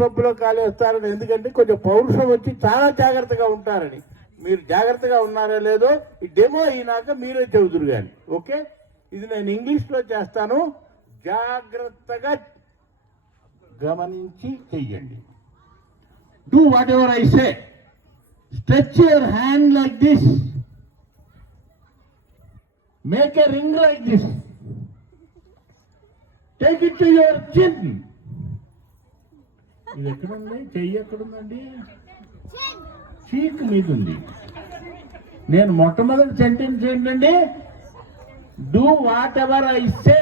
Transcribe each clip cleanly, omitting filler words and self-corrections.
పప్పులో కాలేస్తారని, ఎందుకంటే కొంచెం పౌరుషం వచ్చి చాలా జాగ్రత్తగా ఉంటారని. మీరు జాగ్రత్తగా ఉన్నారో లేదో ఈ డెమో అయినాక మీరే చెబుదురు కానీ. ఓకే, ఇది నేను ఇంగ్లీష్లో చేస్తాను, జాగ్రత్తగా గమనించి చెయ్యండి. Do whatever I say. Stretch your hand like this, make a ring like this, take it to your చిన్. ఇది ఎక్కడుంది? చెయ్యి ఎక్కడుందండి? చీక్ మీద ఉంది. నేను మొట్టమొదటి సెంటెన్స్ ఏంటండి? Do whatever I say.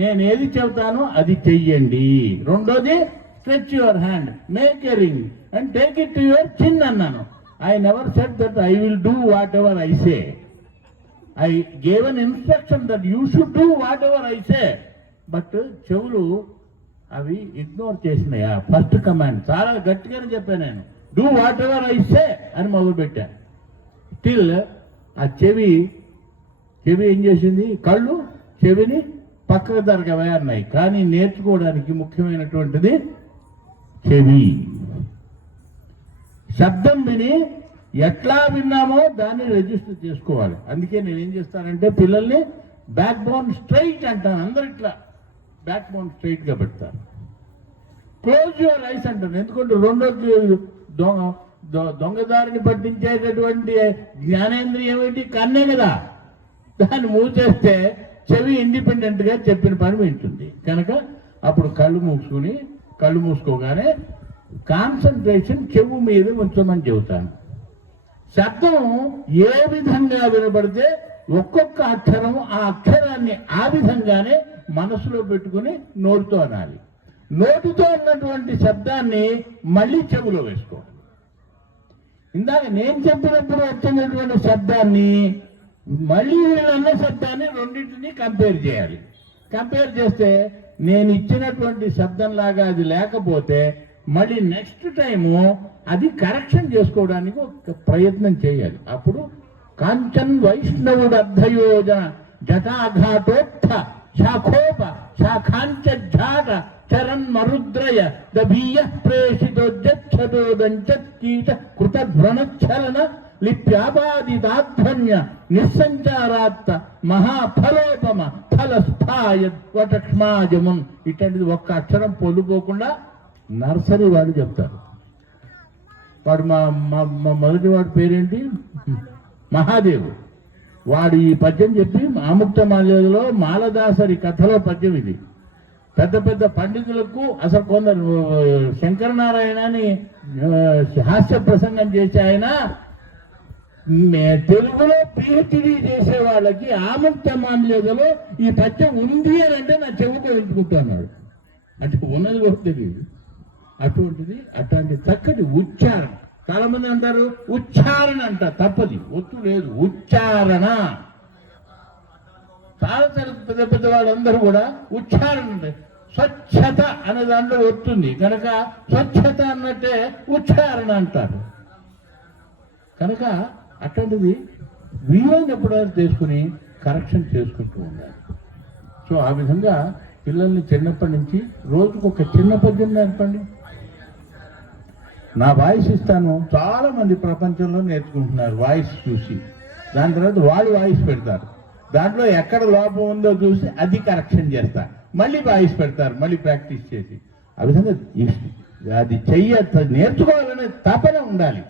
నేను ఏది చెబుతానో అది చెయ్యండి. రెండోది stretch your hand, make a ring and take it to your chin అన్నాను. I never said that I will do whatever I say. I gave an instruction that you should do whatever I say. But చెవులు అవి ignore చేసినాయి ఆ first command. చాలా గట్టిగానే చెప్పాను నేను, do whatever I సే అని మొదలుపెట్టాను. స్టిల్ ఆ చెవి ఏం చేసింది? కళ్ళు చెవిని పక్కకు జరగవే అన్నాయి. కానీ నేర్చుకోవడానికి ముఖ్యమైనటువంటిది చెవి. శబ్దం విని ఎట్లా విన్నామో దాన్ని రిజిస్టర్ చేసుకోవాలి. అందుకే నేను ఏం చేస్తానంటే పిల్లల్ని బ్యాక్ బోన్ స్ట్రైట్ అంటాను. అందరు ఇట్లా బ్యాక్ బోన్ స్ట్రైట్ గా పెడతారు. క్లోజ్ యువర్ ఐస్ అంటాను. ఎందుకంటే రెండో దొంగదారిని పట్టించేటటువంటి జ్ఞానేంద్రియం ఏంటి? కన్నే కదా. దాన్ని మూసేస్తే చెవి ఇండిపెండెంట్ గా చెప్పిన పని వింటుంది. కనుక అప్పుడు కళ్ళు మూసుకోగానే కాన్సన్ట్రేషన్ చెవు మీద ఉంచమని చెబుతాను. శబ్దం ఏ విధంగా వినబడితే ఒక్కొక్క అక్షరం ఆ అక్షరాన్ని ఆ విధంగానే మనసులో పెట్టుకుని నోటితో అనాలి. నోటితో ఉన్నటువంటి శబ్దాన్ని మళ్ళీ చెవులో వేసుకోవాలి. ఇందాక నేను చెప్పినప్పుడు వచ్చినటువంటి శబ్దాన్ని మళ్ళీ వీళ్ళన్న శబ్దాన్ని రెండింటినీ కంపేర్ చేయాలి. కంపేర్ చేస్తే నేను ఇచ్చినటువంటి శబ్దం లాగా అది లేకపోతే మళ్ళీ నెక్స్ట్ టైము అది కరెక్షన్ చేసుకోవడానికి ఒక ప్రయత్నం చేయాలి. అప్పుడు కాంచన్ వైష్ణవుడు అర్ధయోజన జటాఘాటోత్థ శాఖోప శాఖాంచాట చరణ్ మరుద్రయ దభీయ ప్రేషితోజ్జోదంచీట కృతధ్వనచ్చలన లిప్యాపాదితాధ్వన్య నిస్సంచారాత్త మహాఫలోపమ ఫలస్థాయ వటక్ష్మాజమున్. ఇట్లాంటిది ఒక్క అక్షరం పొల్లుపోకుండా నర్సరీ వాళ్ళు చెప్తారు. వాడు మా మొదటి వాడి పేరేంటి? మహాదేవ్. వాడు ఈ పద్యం చెప్పి ఆముక్త మాల్యలో మాలదాసరి కథలో పద్యం ఇది. పెద్ద పెద్ద పండితులకు అసలు కొందరు శంకరనారాయణని హాస్య ప్రసంగం చేసి ఆయన తెలుగులో పిహెచ్డి చేసే వాళ్ళకి ఆముక్త మాల్యలో ఈ పద్యం ఉంది అని అంటే నా చెవుతో ఎంచుకుంటున్నాడు. అంటే ఉన్నది కూడా తెలియదు. అట్లాంటి చక్కటి ఉచ్చారణ. చాలా మంది అంటారు ఉచ్చారణ అంట, తప్పది, ఒత్తు లేదు, ఉచ్చారణ. చాలా పెద్ద పెద్ద వాళ్ళందరూ కూడా ఉచ్చారణ అంటే స్వచ్ఛత అనే దాంట్లో వస్తుంది కనుక స్వచ్ఛత అన్నట్టే ఉచ్చారణ అంటారు. కనుక అట్లాంటిది వీలైన ఎప్పుడైనా తీసుకుని కరెక్షన్ చేసుకుంటూ ఉండాలి. సో ఆ విధంగా పిల్లల్ని చిన్నప్పటి నుంచి రోజుకు ఒక చిన్న పద్యం నేర్పండి. నా వాయిస్ ఇస్తాను. చాలా మంది ప్రపంచంలో నేర్చుకుంటున్నారు వాయిస్ చూసి. దాని తర్వాత వాళ్ళు వాయిస్ పెడతారు. దాంట్లో ఎక్కడ లోపం ఉందో చూసి అది కరెక్షన్ చేస్తారు. మళ్ళీ వాయిస్ పెడతారు, మళ్ళీ ప్రాక్టీస్ చేసి. ఆ విధంగా అది నేర్చుకోవాలనే తపన ఉండాలి.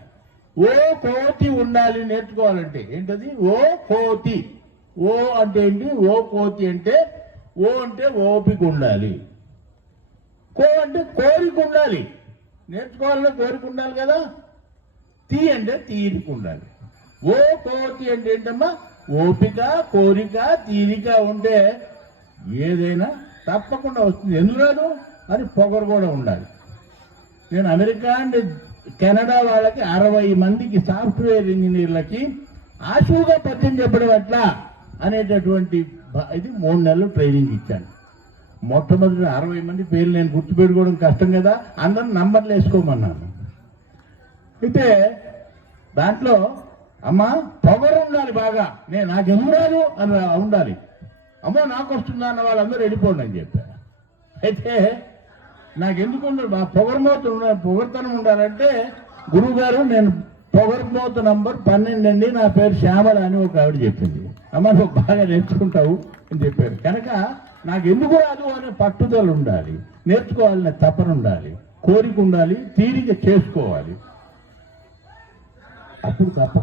ఓ కోతి ఉండాలి నేర్చుకోవాలంటే. ఏంటది? ఓ కోతి. ఓ అంటే ఏంటి? ఓ కోతి అంటే ఓ అంటే ఓపిక ఉండాలి. కో అంటే కోరిక ఉండాలి. నేర్చుకోవాలనే కోరిక ఉండాలి కదా. తీ అంటే తీరిక ఉండాలి. ఓ కోతి అంటే ఏంటమ్మా? ఓపిక, కోరిక, తీరిక ఉంటే ఏదైనా తప్పకుండా వస్తుంది. ఎందుకు అని పొగరు కూడా ఉండాలి. నేను అమెరికా అండ్ కెనడా వాళ్ళకి 60 మందికి సాఫ్ట్వేర్ ఇంజనీర్లకి ఆశువుగా పద్యం చెప్పడం ఎట్లా అనేటటువంటి ఇది 3 నెలలు ట్రైనింగ్ ఇచ్చాను. మొట్టమొదటి 60 మంది పేర్లు నేను గుర్తుపెట్టుకోవడం కష్టం కదా, అందరూ నంబర్లు వేసుకోమన్నాను. అయితే దాంట్లో అమ్మ పొగరు ఉండాలి బాగా. నాకెందుకు రాదు అని ఉండాలి. అమ్మో నాకు వస్తుందా అన్న వాళ్ళందరూ వెళ్ళిపోండి అని చెప్పారు. అయితే నాకెందుకు ఆ పొగరతనం ఉండాలంటే గురువు గారు నేను పొగరమోత నంబర్ 12 అండి, నా పేరు శ్యామల అని ఒక ఆవిడ చెప్పింది. అమ్మ నువ్వు బాగా నేర్చుకుంటావు అని చెప్పారు. కనుక నాకు ఎందుకు రాదు అనే పట్టుదల ఉండాలి, నేర్చుకోవాలనే తపన ఉండాలి, కోరిక ఉండాలి, తీరిక చేసుకోవాలి. అప్పుడు తప్ప